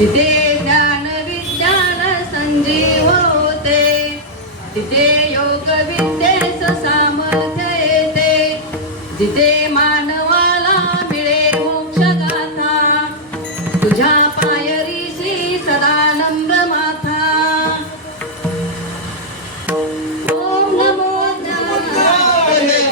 जिथे ज्ञान विज्ञान संजीव होते, तिथे योग विद्येस सामर्थ्य येते. जिथे मानवाला मिळे मोक्ष गाथा, तुझ्या पायरी श्री सदानंद माथा. ओम नमो ज्ञानेश्वराय.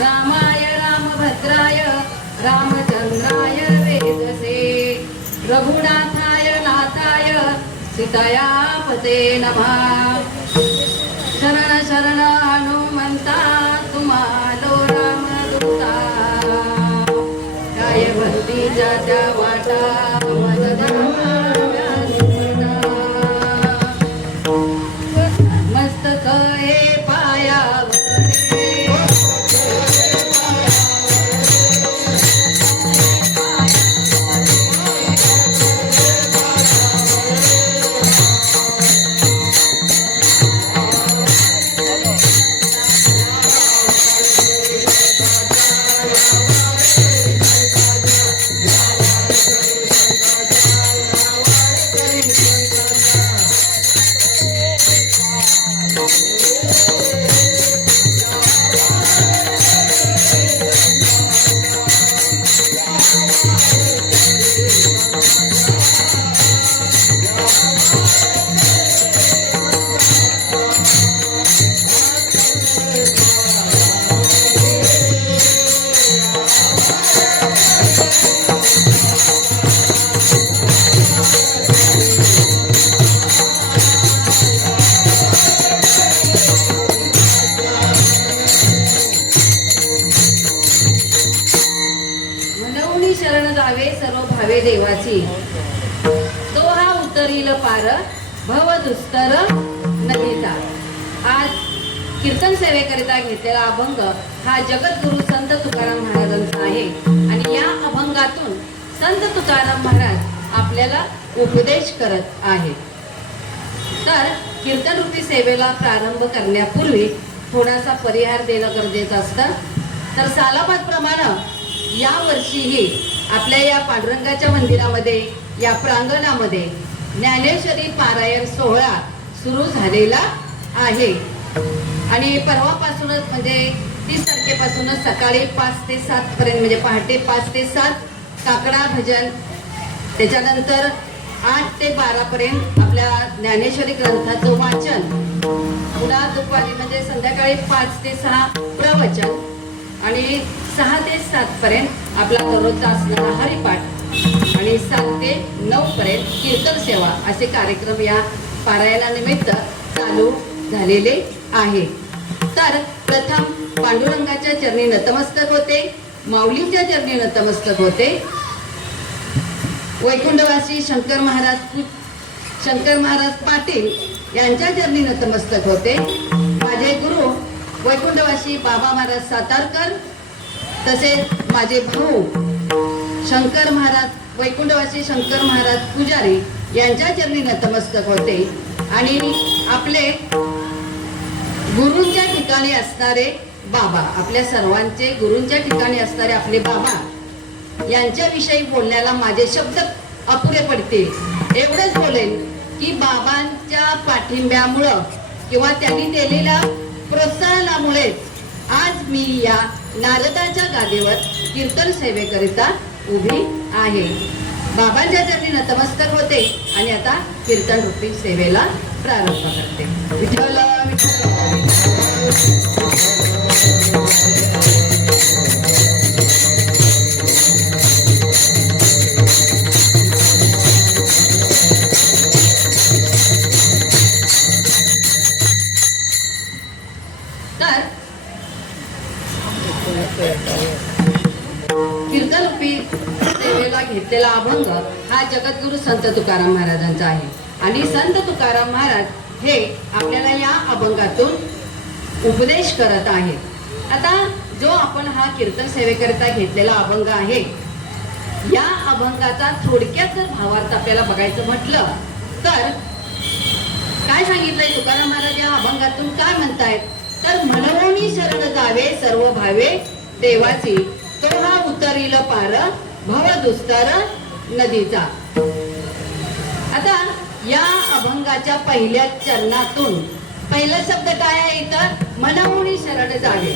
रामाय रामभद्राय रामचंद्राय वेदसे, रघुनाथाय नाथाय सीताया पते नमः. शरण शरण हनुमंता तुम्हालो रामदूता, काय भक्ती जात्या वाटा मज मस्तक हे पायावर दुस्तर नदीचा. आज कीर्तन सेवेकरिता घेतलेला अभंग हा जगद्गुरु संत तुकाराम महाराजांचा आहे आणि या अभंगातून संत तुकाराम महाराज आपल्याला उपदेश करत आहेत. तर कीर्तन रूपी सेवेला प्रारंभ करण्यापूर्वी थोडासा परिहार देणं गरजेचं असतं. तर सालाबादप्रमाणे या वर्षीही आपल्या या पांडुरंगाच्या मंदिरामध्ये या प्रांगणामध्ये ज्ञानेश्वरी पारायण सोहळा सुरू झालेला आहे आणि परवापासूनच म्हणजे 30 तारखेपासूनच सकाळी 5 ते 7 पर्यंत म्हणजे पहाटे 5 ते 7 काकडा भजन, त्याच्यानंतर 8 ते 12 पर्यंत आपल्या ज्ञानेश्वरी ग्रंथाचं वाचन, पुन्हा दुपारी म्हणजे संध्याकाळी 5 ते 6 प्रवचन आणि 6 ते 7 पर्यंत आपला दररोजचा असणारा हरिपाठ आणि 7 ते 9 पर्यंत कीर्तन सेवा असे कार्यक्रम या पारायणानिमित्त चालू झालेले आहे. तर प्रथम पांडुरंगाच्या चरणी नतमस्तक होते, माऊलीच्या चरणी नतमस्तक होते, वैकुंठवासी शंकर महाराज पाटील यांच्या चरणी नतमस्तक होते. माझे गुरु वैकुंठवासी बाबा महाराज सातारकर, तसेच माझे भाऊ शंकर महाराज वैकुंठवासी शंकर महाराज पुजारी यांच्या चरणी नतमस्तक होते आणि आपले गुरूंच्या ठिकाणी असणारे बाबा, आपल्या सर्वांचे गुरूंच्या ठिकाणी असणारे आपले बाबा यांच्याविषयी बोलण्याला माझे शब्द अपुरे पडतील. एवढंच बोलेन की बाबांच्या पाठिंब्यामुळं किंवा त्यांनी दिलेल्या प्रोत्साहनामुळेच आज मी या नारदाच्या गादीवर कीर्तन सेवेकरिता उभी आहे. बाबांच्या चरणी नतमस्तक होते आणि आता कीर्तन रूपी सेवेला प्रारंभ करते. विठ्ठल तर कीर्तन रूपी सेवेला घेतलेला अभंग हा जगद्गुरु संत तुकाराम महाराजांचा आहे आणि संत तुकाराम महाराज हे आपल्याला या अभंगातून उपदेश करत आहेत. आता जो आपण हा कीर्तन सेवेकरिता घेतलेला अभंग आहे, या अभंगाचा थोडक्यात जर भावार्थ आपल्याला बघायचं म्हटलं तर काय सांगितलंय तुकाराम महाराज या अभंगातून काय म्हणतायत, तर मनवोनी शरण जावे सर्व भावे देवाची, तो हा उतरील पार भव दुस्तर नदीचा. आता या अभंगाच्या पहिल्या चरणातून पहिला शब्द काय आहे, इथं मनवोनी शरण जावे.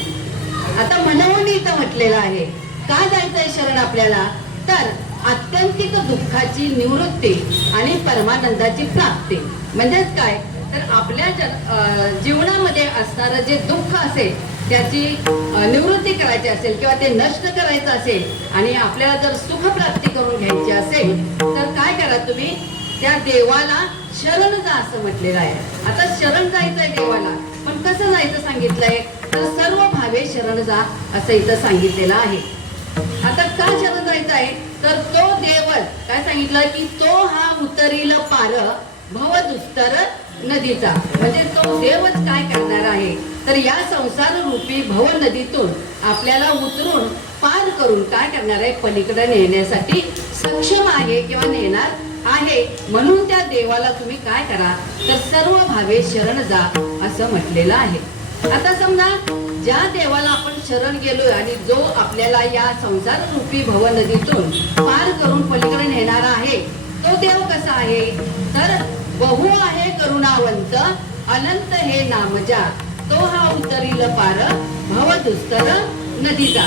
आता मनवोनी इथं म्हटलेलं आहे. का जायचंय शरण आपल्याला, तर आत्यंतिक दुःखाची निवृत्ती आणि परमानंदाची प्राप्ती. म्हणजेच काय, तर आपल्या जीवनामध्ये असणारं जे दुःख असेल त्याची निवृत्ती करायची असेल किंवा ते नष्ट करायचं असेल आणि आपल्याला जर सुख प्राप्ती करून घ्यायची असेल तर काय करा, तुम्ही त्या देवाला शरण जा असं म्हटलेलं आहे. आता शरण जायचंय देवाला, पण कसं जायचं सांगितलंय, तर सर्व भावे शरण जा असं इथं सांगितलेलं आहे. आता का शरण जायचं आहे, तर तो देवच काय सांगितलं की तो हा उतरील पार भव दुस्तर नदीचा. म्हणजे तो देवच काय करणार आहे, तर या संसार रूपी भव नदीतून आपल्याला उतरून पार करून काय करणार आहे, पलीकडे नेण्यासाठी सक्षम आहे किंवा नेणार आहे. म्हणून त्या देवाला तुम्ही काय करा, तर सर्व भावे शरण जा असं म्हटलेलं आहे. आता समजा ज्या देवाला आपण शरण गेलोय आणि जो आपल्याला या संसार रूपी भव नदीतून पार करून पलीकडे नेणारा आहे, तो देव कसा आहे, तर बहु आहे करुणावंत अनंत हे नामजा, तो हा उतरील पार भव दुस्तर नदीचा.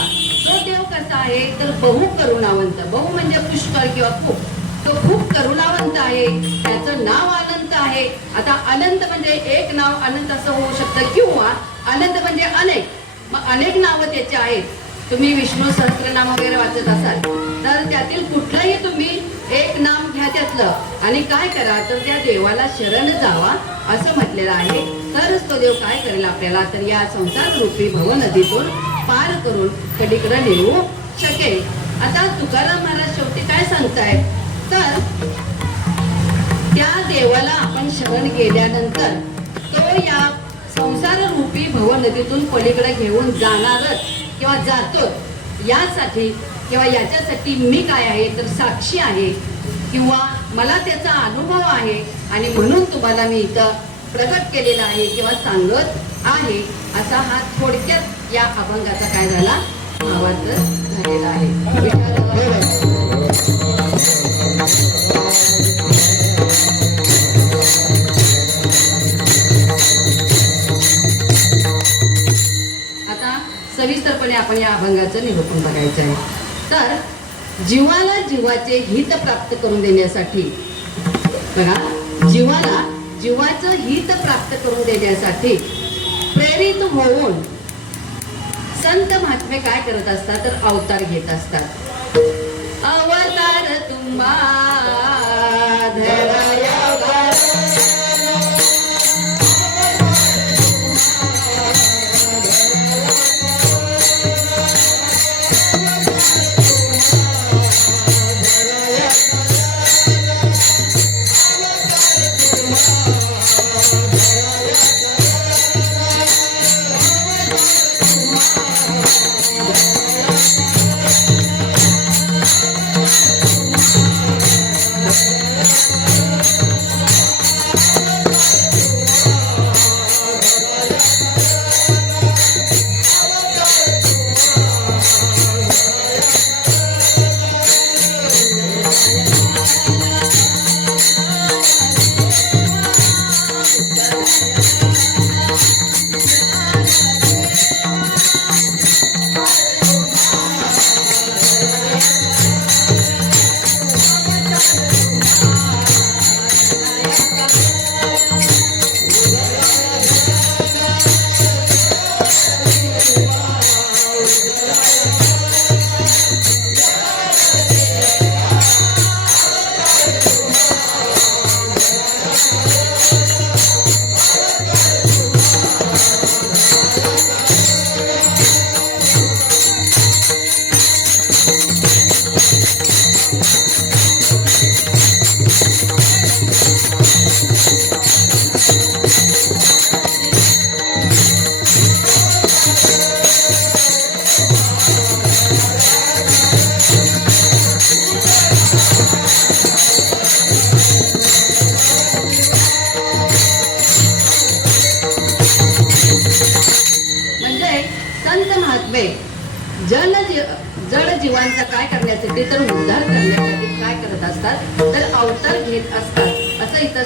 तो देव कसा आहे, तर बहु करुणावंत, बहु म्हणजे पुष्कळ किंवा खूप, तो खूप करुणावंत आहे, त्याचं नाव अनंत आहे. आता अनंत म्हणजे एक नाव अनंत असं होऊ शकतं किंवा अनंत म्हणजे अनेक, मग अनेक नावं त्याचे आहेत. तुम्ही विष्णू सहस्त्रनाम वगैरे वाचत असाल तर त्यातील कुठलंही तुम्ही एक नाम घ्या त्यातलं आणि काय करा, तर त्या देवाला शरण जावा असं म्हटलेलं आहे. तरच तो देव काय करेल आपल्याला, तर या संसार रूपी भव नदीतून पार करून पलीकडे नेऊ शकेल. आता तुकाराम महाराज शेवटी काय सांगतायत, तर त्या देवाला आपण शरण गेल्यानंतर तो या संसार रूपी भव नदीतून पलीकडे घेऊन जाणारच किंवा जातो, यासाठी किंवा याच्यासाठी मी काय आहे तर साक्षी आहे किंवा मला त्याचा अनुभव आहे आणि म्हणून तुम्हाला मी इथं प्रकट केलेला आहे किंवा सांगत आहे. असा हा थोडक्यात या अभंगाचा काय झाला भावार्थ झालेला आहे. आता सविस्तरपणे आपण या अभंगाचं निरूपण बघायचं आहे. तर जीवाला जीवाचे हित प्राप्त करून देण्यासाठी बघा, जीवाला जीवाचं हित प्राप्त करून देण्यासाठी प्रेरित होऊन संत महात्मे काय करत असतात तर अवतार घेत असतात. अवतार तुम्हा जड जीवांचा काय करण्यासाठी तर उद्धार करण्यासाठी काय करत असतात तर अवतार घेत असतात असं इथं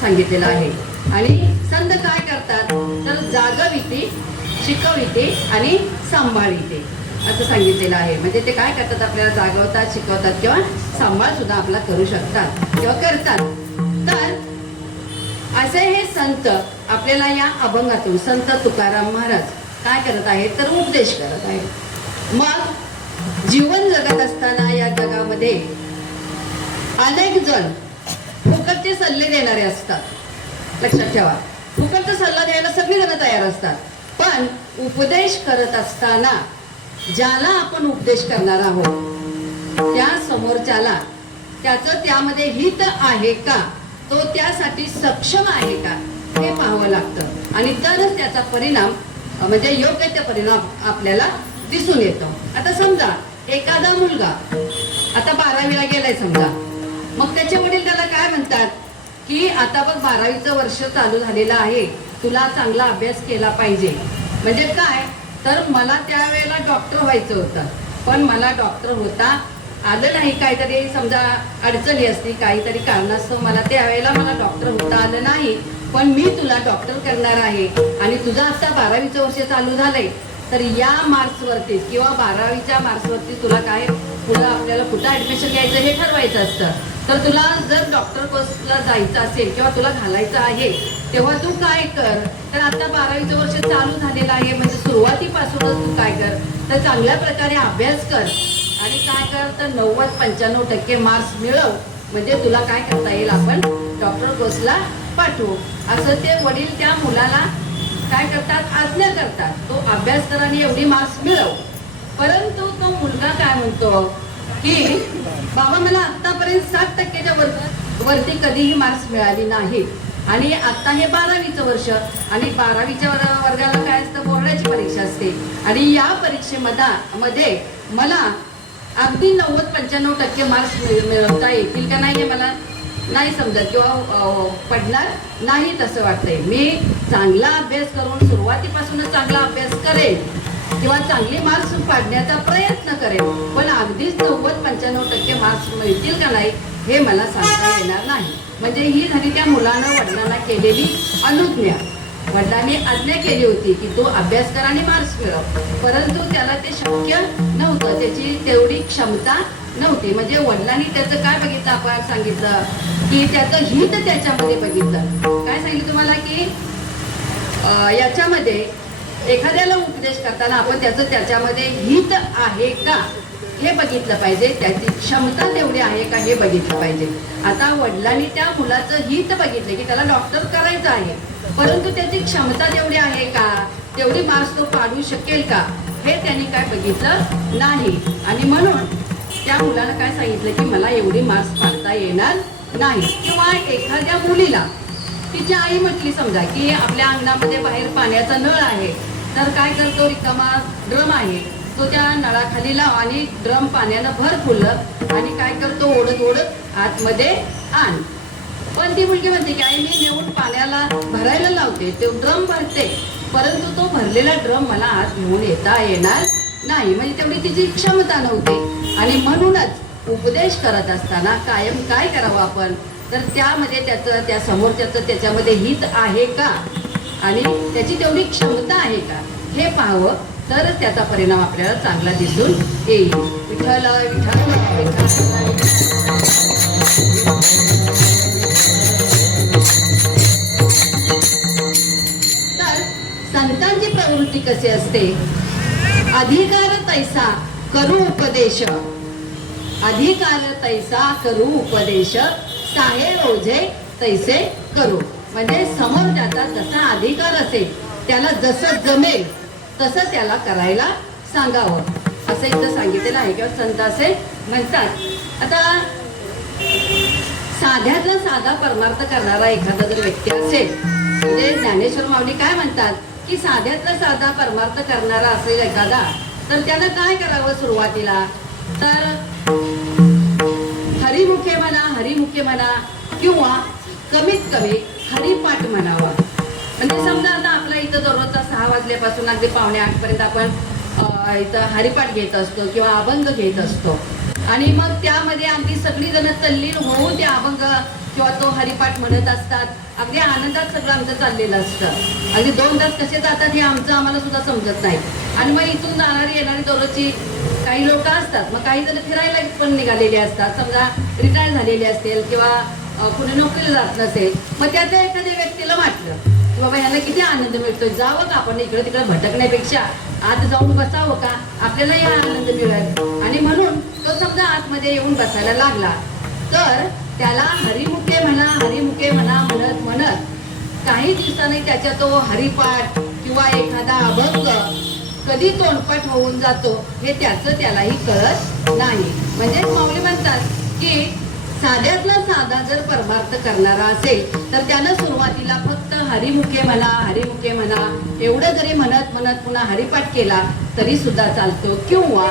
सांगितलेलं आहे. आणि संत काय करतात तर जागविते, शिकविते आणि सांभाळिते असं सांगितलेलं आहे. म्हणजे ते काय करतात आपल्याला जागवतात, शिकवतात किंवा सांभाळ सुद्धा आपला करू शकतात किंवा करतात. तर असे हे संत आपल्याला या अभंगातून संत तुकाराम महाराज काय करत आहेत तर उपदेश करत आहेत. मग जीवन जगत असताना या जगामध्ये अनेक जण फुकटचे सल्ले देणारे असतात. लक्षात ठेवा, फुकटचा सल्ला द्यायला सगळी जण तयार असतात. पण उपदेश करत असताना ज्याला आपण उपदेश करणार आहोत त्या समोरच्याला त्याचं त्यामध्ये हित आहे का, तो त्यासाठी सक्षम आहे का हे पाहावं लागतं. आणि तरच त्याचा परिणाम म्हणजे योग्य ते परिणाम आपल्याला दिसून येतो. आता समजा एखादा मुलगा आता 12वीला गेलाय समजा, मग त्याचे वडील त्याला काय म्हणतात की आता बघ 12वीचं वर्ष चालू झालेलं आहे, तुला चांगला अभ्यास केला पाहिजे. म्हणजे काय तर मला त्यावेळेला डॉक्टर व्हायचं होतं, पण मला डॉक्टर होता आलं नाही, काहीतरी समजा अडचणी असती, काहीतरी कारणास्तव मला त्यावेळेला डॉक्टर होता आलं नाही, पण मी तुला डॉक्टर करणार आहे. आणि तुझं आता 12वीचं वर्ष चालू झालंय, तर या मार्क्सवरती किंवा 12वीच्या मार्क्सवरती तुला काय पुढं आपल्याला कुठं ऍडमिशन घ्यायचं हे ठरवायचं असतं. तर तुला जर डॉक्टर कोर्सला जायचं असेल किंवा तुला घालायचं आहे, तेव्हा तू काय कर तर आता 12वीचं वर्ष चालू झालेलं आहे, म्हणजे सुरुवातीपासूनच तू काय कर तर चांगल्या प्रकारे अभ्यास कर आणि काय कर तर 90-95% मार्क्स मिळव, म्हणजे तुला काय करता येईल आपण डॉक्टर कोर्सला पाठवू. असं ते वडील त्या मुलाला काय करतात आज्ञा करतात, तो अभ्यास कर आणि एवढी मार्क्स मिळव. परंतु तो मुलगा काय म्हणतो की बाबा मला आतापर्यंत 60%च्या वर वरती कधीही मार्क्स मिळाली नाही. आणि आता हे 12वीचं वर्ष आणि 12वीच्या वर्गाला काय असतं, बोर्डाची परीक्षा असते. आणि या परीक्षेमध्ये मला अगदी 90-95% मार्क्स मिळवता येतील का नाही हे मला नाही समजत किंवा पडणार नाही तसं वाटतंय. मी चांगला अभ्यास करून सुरुवातीपासूनच चांगला अभ्यास करेन किंवा चांगले मार्क्स पाडण्याचा प्रयत्न करेन, पण अगदीच 90-95% मार्क्स मिळतील का नाही हे मला सांगता येणार नाही. म्हणजे ही झाली त्या मुलानं वडिलांना केलेली अनुज्ञा. वडिलांनी आज्ञा केली होती की तू अभ्यास कर आणि मार्क्स मिळव, परंतु त्याला ते शक्य नव्हतं, त्याची तेवढी क्षमता नव्हती. म्हणजे वडिलांनी त्याचं काय बघितलं, आपण सांगितलं की त्याचं हित त्याच्यामध्ये बघितलं. काय सांगितलं तुम्हाला की याच्यामध्ये एखाद्याला उपदेश करताना आपण त्याच्यामध्ये हित आहे का हे बघितलं पाहिजे, त्याची क्षमता तेवढी आहे का हे बघितलं पाहिजे. आता वडिलांनी त्या मुलाचं हित बघितले की त्याला डॉक्टर करायचं आहे, परंतु त्याची क्षमता तेवढी आहे का, तेवढी मार्क्स तो पाडू शकेल का हे त्यांनी काय बघितलं नाही. आणि म्हणून त्या मुलाला काय सांगितलं की मला एवढी मार्क्स पाडता येणार नाही. किंवा एखाद्या मुलीला तिची आई म्हटली समजा की आपल्या अंगणामध्ये बाहेर पाण्याचा नळ आहे, तर काय करतो, रिकामा ड्रम आहे तो त्या नळाखाली लाव आणि ड्रम पाण्यानं भर फुललं आणि काय करतो, ओढत ओढत आतमध्ये आण. पण ती मुलगी म्हणते की आई मी नेऊन पाण्याला भरायला लावते, तो ड्रम भरते, परंतु तो भरलेला ड्रम मला आत घेऊन येता येणार नाही. म्हणजे तेवढी तिची क्षमता नव्हती. आणि म्हणूनच उपदेश करत असताना कायम काय करावं आपण, तर त्यामध्ये त्याचं त्या समोरच्याचं त्याच्यामध्ये हित आहे का आणि त्याची तेवढी क्षमता आहे का हे पाहावं, तरच त्याचा परिणाम आपल्याला चांगला दिसून येईल. विठ्ठल विठ्ठल विठ्ठल. तर संतांची प्रवृत्ती कशी असते, अधिकार तैसा करू उपदेश, अधिकार तैसा करू उपदेश, साहे रोजे तैसे करू. म्हणजे समोर त्याचा जसा अधिकार असेल, त्याला जसं जमेल तसं त्याला करायला सांगावं, असं एकदा सांगितलेलं आहे किंवा संत असे म्हणतात. आता साध्यातला साधा परमार्थ करणारा एखादा जर व्यक्ती असेल, म्हणजे ज्ञानेश्वर माऊली काय म्हणतात की साध्यातला साधा परमार्थ करणारा असेल एखादा, तर त्यानं काय करावं सुरुवातीला, तर हरिमुखे म्हणा किंवा कमीत कमी हरिपाठ म्हणावा. म्हणजे समजा आता आपला इथं दररोजचा 6 वाजल्यापासून अगदी 7:45 पर्यंत आपण इथं हरिपाठ घेत असतो किंवा अभंग घेत असतो. आणि मग त्यामध्ये अगदी सगळी जण तल्लीन होऊन ते अभंग किंवा तो हरिपाठ म्हणत असतात. अगदी आनंदात सगळं आमचं चाललेलं असतं. अगदी 2 तास कसे जातात हे आमचं आम्हाला सुद्धा समजत नाही. आणि मग इथून जाणारी येणारी दररोजची काही लोक असतात, मग काही जण फिरायला पण निघालेले असतात, समजा रिटायर झालेले असतील किंवा कुणी नोकरीला जात नसेल, मग त्याच्या एखाद्या व्यक्तीला वाटलं की बाबा ह्याला किती आनंद मिळतोय, जावं का आपण इकडे तिकडे भटकण्यापेक्षा आत जाऊन बसावं का, आपल्यालाही आनंद मिळेल. आणि म्हणून तो समजा आतमध्ये येऊन बसायला लागला, तर त्याला हरिमुखे म्हणा म्हणत म्हणत काही दिवसांनी त्याच्या तो हरिपाठ किंवा एखादा अभंग कधी तोंडपाठ होऊन जातो हे त्यालाही कळत नाही. म्हणजे माऊली म्हणतात की साध्यातला साधा जर परमार्थ करणारा असेल, तर त्यानं सुरुवातीला फक्त हरिमुखे म्हणा एवढं जरी म्हणत पुन्हा हरिपाठ केला तरी सुद्धा चालतो. किंवा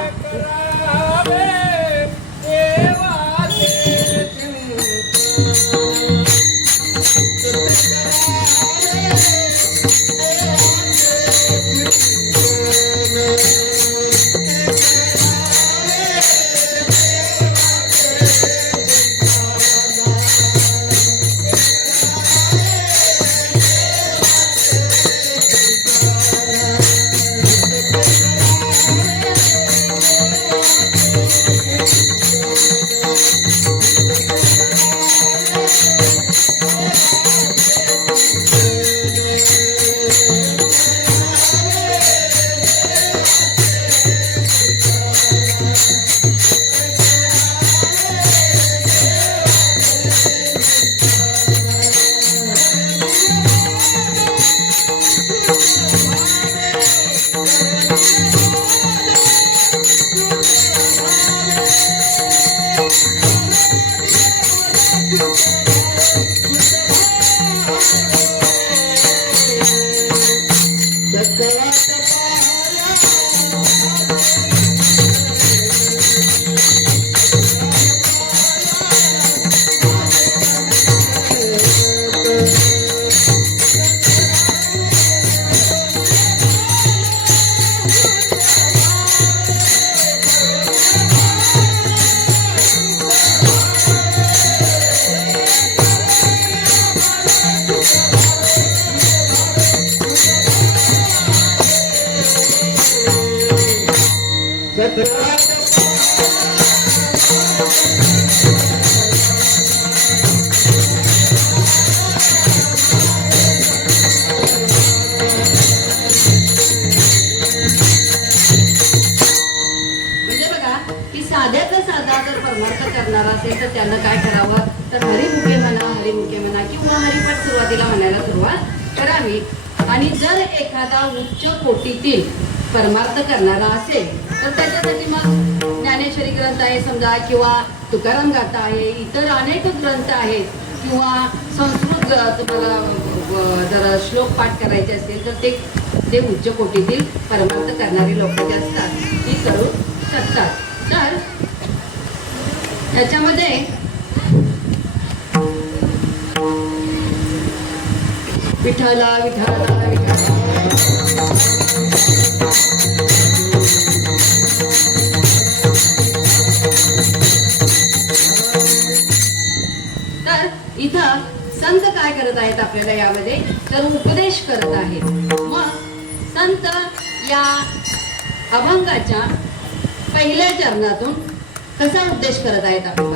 म्हणजे बघा की साध्यातला साधा जर परमार्थ करणारा असेल तर त्यानं काय करावं तर हरिमुखे म्हणा किंवा हरिपाठ सुरुवातीला म्हणायला सुरुवात करावी. आणि जर एखादा उच्च कोटीतील परमार्थ करणारा असेल तर त्याच्यासाठी मग ज्ञानेश्वरी ग्रंथ आहे समजा किंवा तुकाराम गाथा आहे, इतर अनेक ग्रंथ आहेत किंवा संस्कृत तुम्हाला जर श्लोक पाठ करायचे असतील तर ते उच्च कोटीतील परमार्थ करणारी लोक जे असतात ती करू शकतात. तर त्याच्यामध्ये विठ्ठला विठ्ठला विठ्ठला तर इथं संत काय करत आहेत आपल्याला यामध्ये तर उपदेश करत आहेत. मग संत या अभंगाच्या पहिल्या चरणातून कसा उपदेश करत आहेत आपण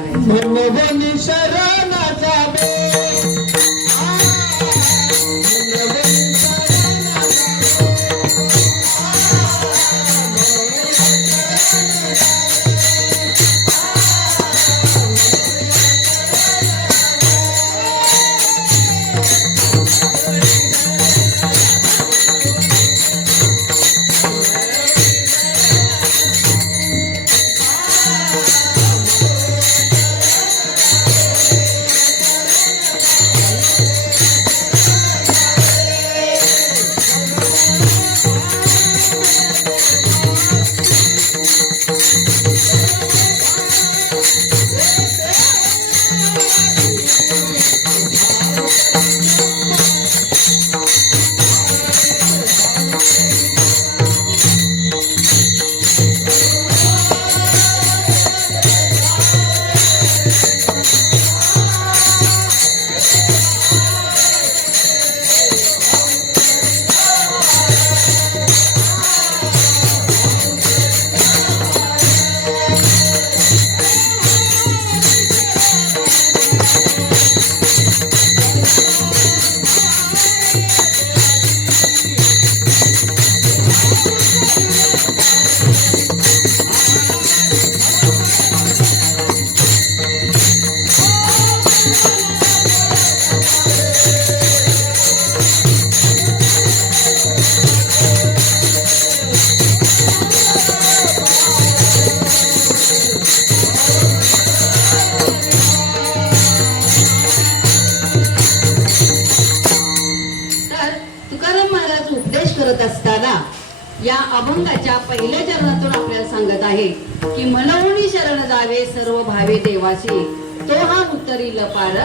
या अभंगाच्या पहिल्या चरणातून आपल्याला सांगत आहे की मनोनी शरण जावे सर्व भावे देवासी, तो हा उत्तरील पार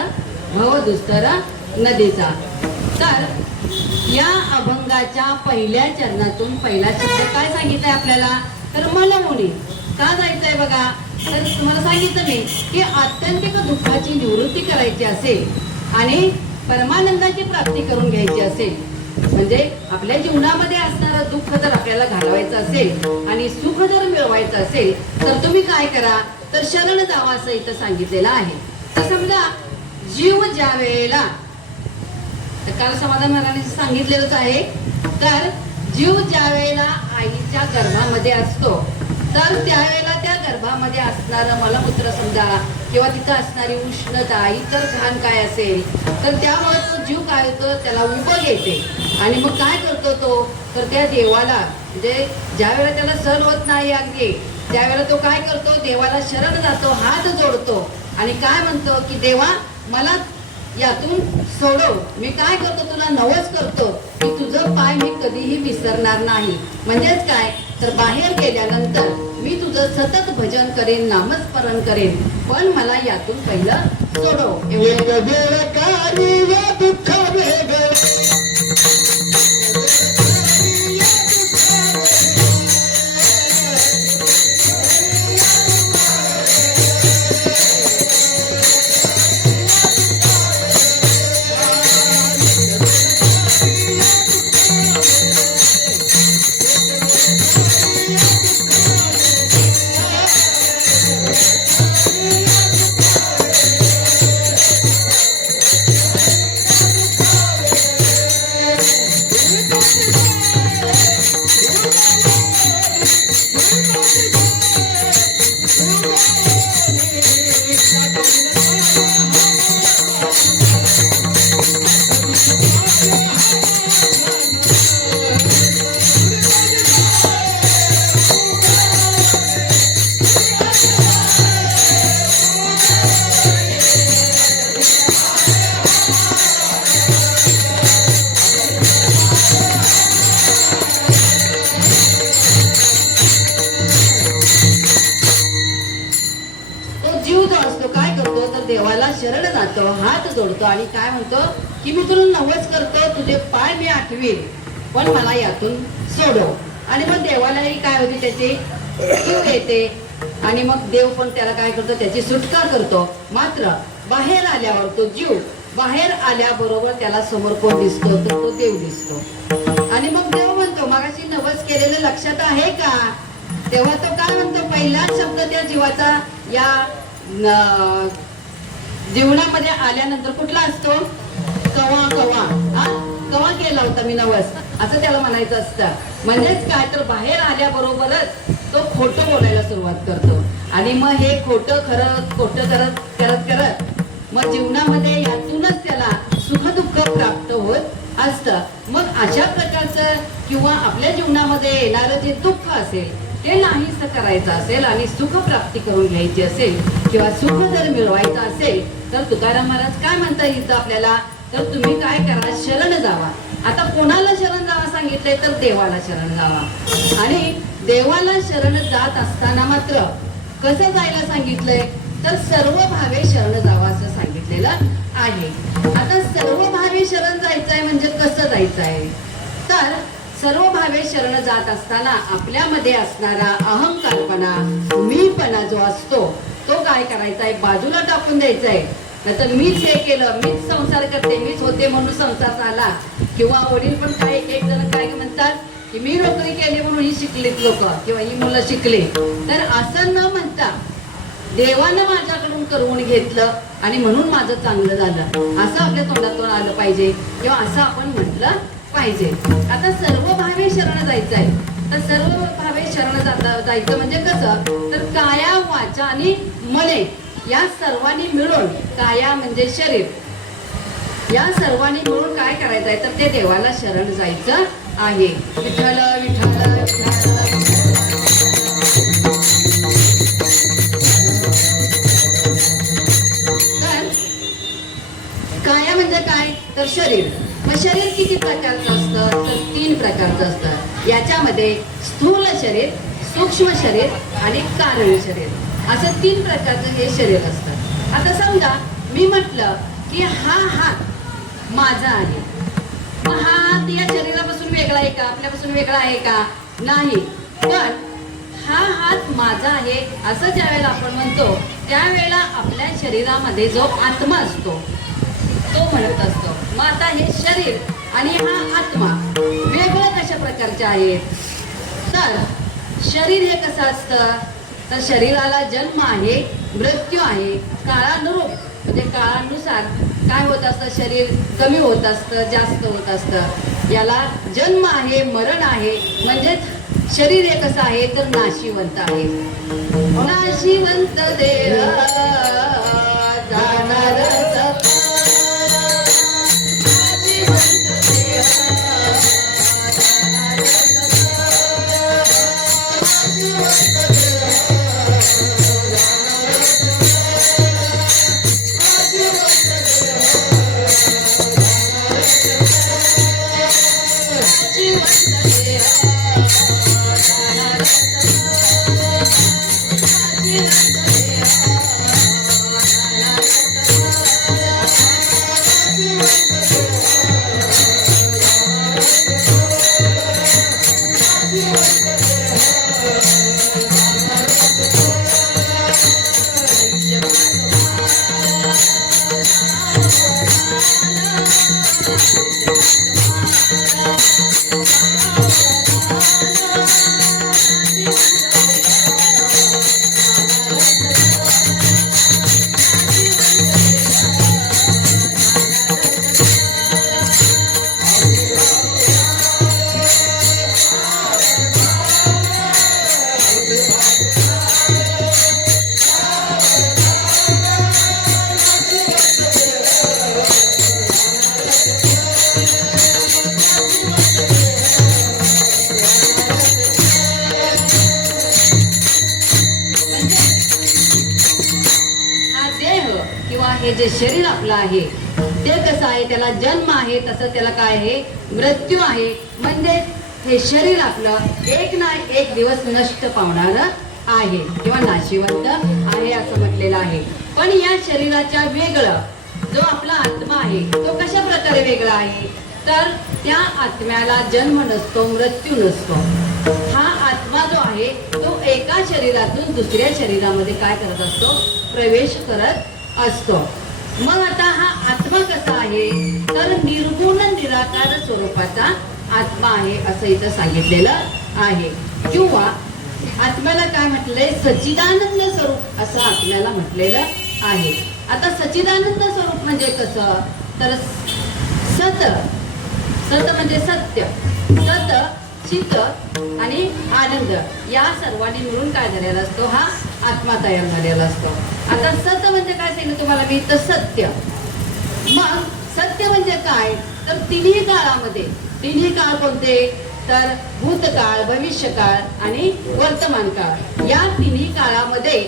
भव दुस्तर नदीचा. तर या अभंगाच्या पहिल्या चरणातून पहिला शब्द काय सांगितलंय आपल्याला तर मनोनी का जायचंय बघा. तर तुम्हाला सांगितलं मी की आत्यंतिक दुःखाची निवृत्ती करायची असेल आणि परमानंदाची प्राप्ती करून घ्यायची असेल, म्हणजे आपल्या जीवनामध्ये असणारं दुःख जर आपल्याला घालवायचं असेल आणि सुख जर मिळवायचं असेल तर तुम्ही काय करा तर शरण जावा असं इथं सांगितलेलं आहे. तर समजा जीव ज्या वेळेला काल समाधान महाराजांनी सांगितलेलंच आहे, तर जीव ज्या वेळेला आईच्या गर्भामध्ये असतो तर त्यावेळेला त्या गर्भामध्ये असणारं मलमूत्र समजा किंवा तिथं असणारी उष्णता इतर घाण काय असेल तर त्यामुळे तो जीव काय होतो त्याला उबग येते आणि मग काय करतो तो तर त्या देवाला म्हणजे ज्या वेळेला त्याला सहन होत नाही अगदी त्यावेळेला तो काय करतो देवाला शरण जातो, हात जोडतो आणि काय म्हणतो की देवा मला यातून सोडव, मी काय करतो तुला नवस करतो की तुझं पाय मी कधीही विसरणार नाही. म्हणजेच काय तर बाहेर गेल्यानंतर मी तुझं सतत भजन करेन, नामस्मरण करेन, पण मला यातून पहिलं सोडव. जातो, हात जोडतो आणि काय म्हणतो की मी तुला नवस करतो, तुझे पाय मी आठवीन, पण मला यातून सोडव. आणि मग देवालाही काय होते, त्याची जीव येते आणि मग देव पण त्याला काय करतो, त्याची सुटका करतो. मात्र बाहेर आल्यावर तो जीव बाहेर आल्याबरोबर त्याला समोर कोण दिसतो, तर तो देव दिसतो. आणि मग देव म्हणतो मगाशी नवस केलेलं लक्षात आहे का? तेव्हा तो काय म्हणतो, पहिला शब्द त्या जीवाचा या जीवनामध्ये आल्यानंतर कुठला असतो? कवा कवा. हा, कवा केला होता मी नवस, असं त्याला म्हणायचं असतं. म्हणजेच काय, तर बाहेर आल्याबरोबरच तो खोटं बोलायला सुरुवात करतो. आणि मग हे खोटं खरं खोटं करत करत करत मग जीवनामध्ये यातूनच त्याला सुख दुःख प्राप्त होत असतं. मग अशा प्रकारचं किंवा आपल्या जीवनामध्ये येणारं जे दुःख असेल ते नाहीसं करायचं असेल आणि सुख प्राप्ती करून घ्यायची असेल किंवा सुख जर मिळवायचं असेल तर तुकाराम महाराज काय म्हणता येतं आपल्याला, तर तुम्ही काय करा, शरण जावा. आता कोणाला शरण जावा सांगितलंय, तर देवाला शरण जावा. आणि देवाला शरण जात असताना मात्र कसं जायला सांगितलंय, तर सर्व भावे शरण जावा असं सांगितलेलं आहे. आता सर्व भावे शरण जायचंय म्हणजे कसं जायचंय, तर सर्व भावे शरण जात असताना आपल्यामध्ये असणारा अहंकारपणा, मीपणा जो असतो तो काय करायचा आहे, बाजूला टाकून द्यायचा आहे. नाहीतर मीच हे केलं, मीच संसार करते, मीच होते म्हणून संसार झाला. किंवा वडील पण काय एक जण काय म्हणतात की मी नोकरी केली म्हणून ही शिकलीत लोक किंवा ही मुलं शिकली. तर असं न म्हणता देवानं माझ्याकडून करवून घेतलं आणि म्हणून माझं चांगलं झालं, असं आपल्या तोंडातून आलं पाहिजे किंवा असं आपण म्हटलं पाहिजे. आता सर्व भावे शरण जायचं आहे, तर सर्व भावे शरण जायचं म्हणजे कसं, तर काया वाचा आणि मने या सर्वांनी मिळून, काया म्हणजे शरीर, या सर्वांनी मिळून काय करायचं आहे, तर ते देवाला शरण जायचं आहे. विठ्ठल विठ्ठल तर काया म्हणजे काय, तर शरीर. मग शरीर किती प्रकारचं असतं, तर 3 प्रकारचं असतं. याच्यामध्ये स्थूल शरीर, सूक्ष्म शरीर आणि कारण शरीर असं 3 प्रकारचं हे शरीर असतं. आता समजा मी म्हटलं की हा हात माझा आहे, मग हा हात या शरीरापासून वेगळा आहे का, आपल्यापासून वेगळा आहे का, नाही. पण हा हात माझा आहे असं ज्या वेळेला आपण म्हणतो त्यावेळेला आपल्या शरीरामध्ये जो आत्मा असतो तो म्हणत असतो. मग आता हे शरीर आणि हा आत्मा वेगळं कशा प्रकारचे आहेत, तर शरीर हे कसं असतं, तर शरीराला जन्म आहे, मृत्यू आहे, काळानुरूप म्हणजे काळानुसार काय होत असतं, शरीर कमी होत असतं, जास्त होत असतं. याला जन्म आहे, मरण आहे. म्हणजेच शरीर हे कसं आहे, तर नाशिवंत आहे. नाशिवंत देह जाणार हे जे शरीर आपलं आहे ते कसं आहे, त्याला जन्म आहे, तसं त्याला काय आहे, मृत्यू आहे. म्हणजे हे शरीर आपलं एक ना एक दिवस नष्ट पावणार आहे किंवा नाशिवंत आहे असं म्हटलेलं आहे. पण या शरीराच्या वेगळं जो आपला आत्मा आहे तो कशा प्रकारे वेगळा आहे, तर त्या आत्म्याला जन्म नसतो, मृत्यू नसतो. हा आत्मा जो आहे तो एका शरीरातून दुसऱ्या शरीरामध्ये काय करत असतो, प्रवेश करत असतो. मग आता हा आत्मा कसा आहे, तर निर्गुण निराकार स्वरूपाचा आत्मा आहे असं इथं सांगितलेलं आहे. किंवा आत्म्याला काय म्हटलंय, सच्चिदानंद स्वरूप असं आत्म्याला म्हटलेलं आहे. आता सच्चिदानंद स्वरूप म्हणजे कसं, तर सत म्हणजे सत्य, सत चित्त आणि आनंद या सर्वांनी मिळून काय झालेला असतो, हा आत्मा तयार झालेला असतो. आता सत म्हणजे काय सांगितलं तुम्हाला मी, तर सत्य. मग सत्य म्हणजे काय, तर तिन्ही काळामध्ये, तिन्ही काळ कोणते, तर भूतकाळ, भविष्यकाळ आणि वर्तमान काळ, या तिन्ही काळामध्ये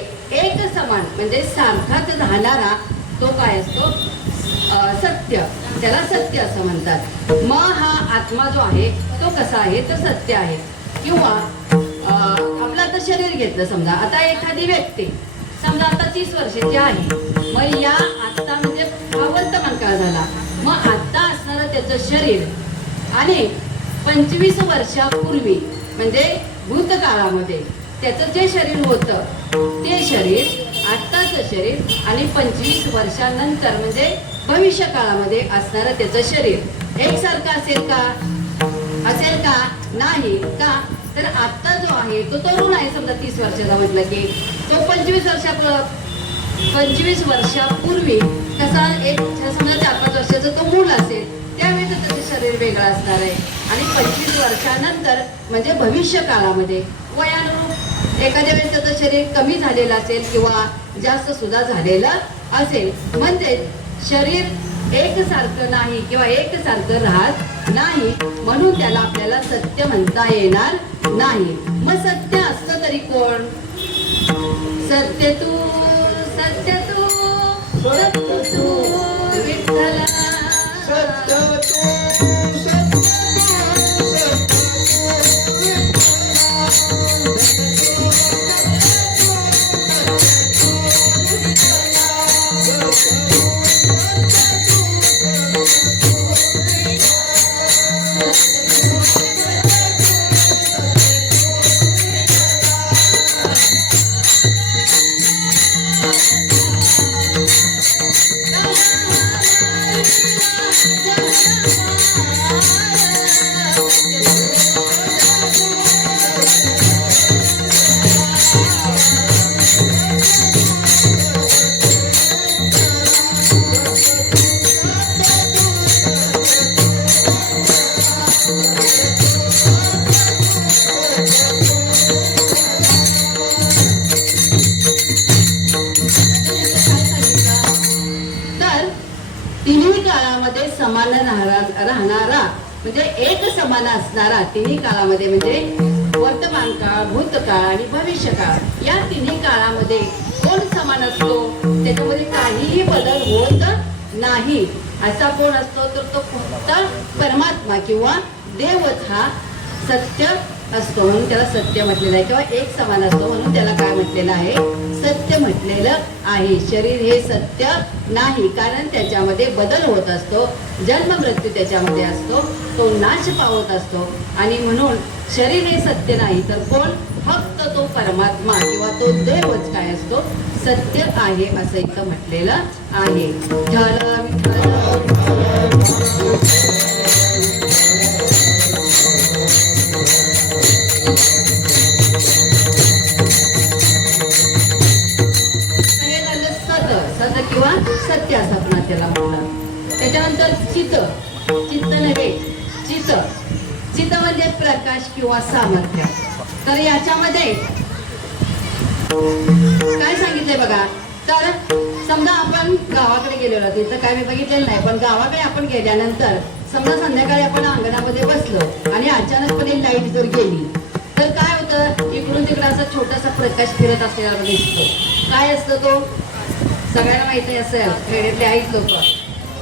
एक समान म्हणजे सारखाच राहणारा तो काय असतो, सत्य, त्याला सत्य असं म्हणतात. मग हा आत्मा जो आहे तो कसा आहे, तर सत्य आहे. किंवा आपलं आता शरीर घेतलं समजा, आता एखादी व्यक्ती समजा आता 30 वर्षाची आहे, मग या आता म्हणजे हा वर्तमान काळ झाला, मग आता असणारं त्याचं शरीर आणि 25 वर्षापूर्वी म्हणजे भूतकाळामध्ये त्याचं जे शरीर होतं ते शरीर, आत्ताचं शरीर आणि 25 वर्षानंतर म्हणजे भविष्य काळामध्ये असणारं त्याचं शरीर एकसारखं असेल का, असेल का, नाही का, तर आत्ता जो आहे तो तरुण आहे समजा 30 वर्षाचा म्हटलं की तो 25 वर्षापूर्वी कसा, एक समजा 4-5 वर्षाचं तो मूल असेल त्यावेळेस त्याचं शरीर वेगळं असणार आहे. आणि 25 वर्षानंतर म्हणजे भविष्य काळामध्ये वयानुरूप एखाद्या वेळेस त्याचं शरीर कमी झालेलं असेल किंवा जास्त सुद्धा झालेलं असेल. म्हणजे शरीर एकसारखं नाही किंवा एकसारखं राहत नाही, म्हणून त्याला आपल्याला सत्य म्हणता येणार नाही. मग सत्य असतं तरी कोण, सत्य तू, सत्य तू, सत्य तू विठ्ठला, सत्य समान राहणारा म्हणजे एक समान असणारा तिन्ही काळामध्ये म्हणजे वर्तमान काळ, भूतकाळ आणि भविष्य काळ, या तिन्ही काळामध्ये कोण समान असतो, त्याच्यामध्ये काहीही बदल होत नाही. असा कोण असतो, तर तो फक्त परमात्मा किंवा देवच हा सत्य असतो, म्हणून त्याला सत्य म्हटलेलं आहे. किंवा एक समान असतो म्हणून त्याला काय म्हटलेलं आहे, सत्य म्हटलेलं आहे. शरीर हे सत्य नाही, कारण त्याच्यामध्ये बदल होत असतो, जन्म मृत्यू त्याच्यामध्ये असतो, तो नाश पावत असतो. आणि म्हणून शरीर हे सत्य नाही, तर कोण, फक्त तो परमात्मा किंवा तो देवच काय असतो, सत्य आहे असं इथं म्हटलेलं आहे. किंवा सत्य असं आपण त्याला म्हणतात. त्याच्यानंतर चित्त, चित्त नव्हे चित्त, चित्त म्हणजे प्रकाश किंवा सामर्थ्य. तर याच्यामध्ये काय सांगितलंय बघा, तर समजा आपण गावाकडे गेलेलो, तिथं काय मी बघितलेलं नाही, पण गावाकडे आपण गेल्यानंतर समजा संध्याकाळी आपण अंगणामध्ये बसलो आणि अचानकपणे लाईट जर गेली तर काय होतं, इकडून तिकडे असा छोटासा प्रकाश फिरत असलेला दिसतो. काय असतो तो, सगळ्यांना माहिती असेल, खेड्यातले आहेत लोक,